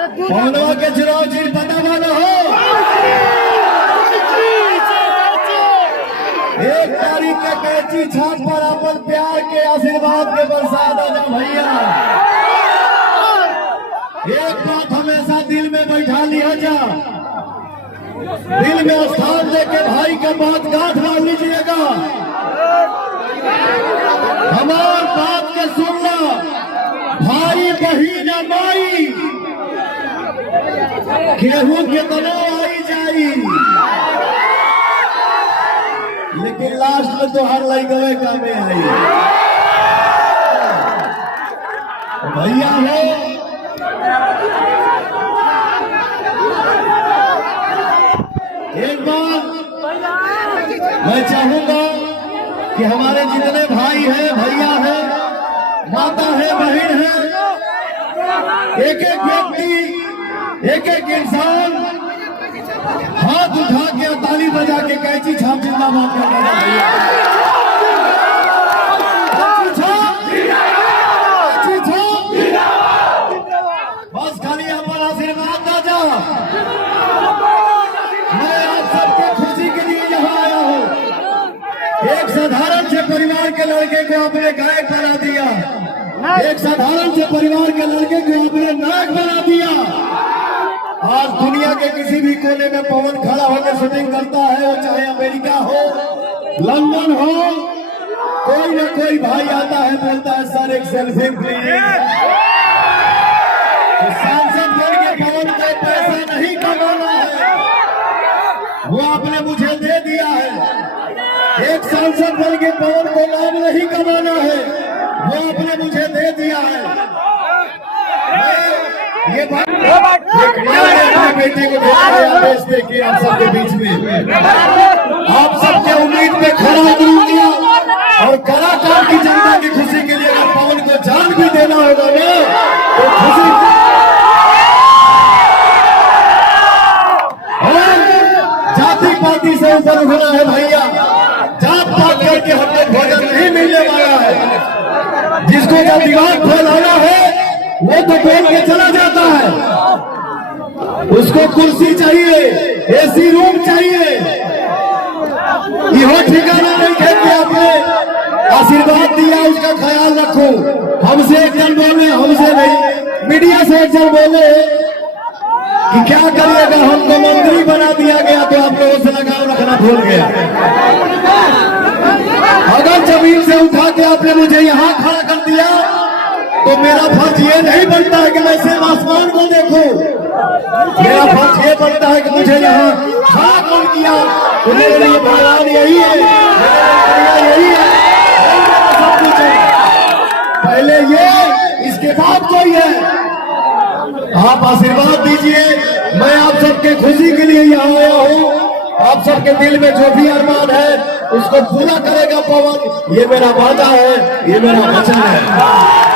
पवनवा के चुनाव जीत पता वाला हो। 1 तारीख के कैची छाप पर अपन प्यार के आशीर्वाद के बरसात आजा भैया। एक बात हमेशा दिल में बैठा लिया जा, दिल में स्थान देके भाई के बात गांठ बांध लीजिएगा। हमार बात के सुनना, भाई बहिन माई गेहूं के तनो आई जाई, लेकिन लास्ट में तो हर लड़के कामे आई। भैया हो, एक बार मैं चाहूंगा कि हमारे जितने भाई हैं, भैया हैं, माता है, बहन है, एक एक व्यक्ति, एक एक इंसान हाथ उठा के ताली बजा के कैची छाप जिंदाबाद करना चाहिए। बस खाली हमारा आशीर्वाद ना जा। मैं आप सबके खुशी के लिए यहाँ आया हूँ। एक साधारण से परिवार के लड़के को आपने गायक बना दिया, एक साधारण से परिवार के लड़के को आपने नायक बना दिया। आज दुनिया के किसी भी कोने में पवन खड़ा होकर शूटिंग करता है, वो चाहे अमेरिका हो, लंदन हो, कोई न कोई भाई आता है, बोलता है सर एक सेल्फी प्लीज। तो सांसद बन के पवन को पैसा नहीं कमाना है, वो आपने मुझे दे दिया है। एक सांसद बन के पवन को नाम नहीं कमाना है, वो आपने मुझे दे दिया है। ये बात बेटे को आदेश देके आप सबके बीच में आप सबके उम्मीद पे खड़ा उतरू किया, और कलाकार की जनता की खुशी के लिए अगर पवन को जान भी देना होगा ना तो खुशी जाति पाति से ऊपर उठना है भैया। जात पात करके हमको भोजन नहीं मिलने वाला है। जिसको जब दिमाग फैलाना है वो तो बोल के चला जाता है। उसको कुर्सी चाहिए, एसी रूम चाहिए, यह ठिकाना नहीं है कि आपने आशीर्वाद दिया उसका ख्याल रखो। हमसे एक जन बोले, हमसे नहीं, मीडिया से एक जन बोले कि क्या करिएगा, हमको मंत्री बना दिया गया तो आप लोगों से लगाव रखना भूल गया। अगर जमीन से उठा के आपने मुझे यहाँ खड़ा कर दिया तो मेरा फर्ज ये नहीं बनता है कि मैं सिर्फ आसमान को देखूं। मेरा फर्ज ये बनता है कि मुझे यहाँ खड़ा कौन किया तो मेरे लिए भगवान यही है, यही है, सब कुछ है। पहले ये, इसके बाद कोई है। आप आशीर्वाद दीजिए। मैं आप सबके खुशी के लिए यहाँ आया हूँ। आप सबके दिल में जो भी अरमान है उसको पूरा करेगा पवन, ये मेरा वादा है, ये मेरा वचन है।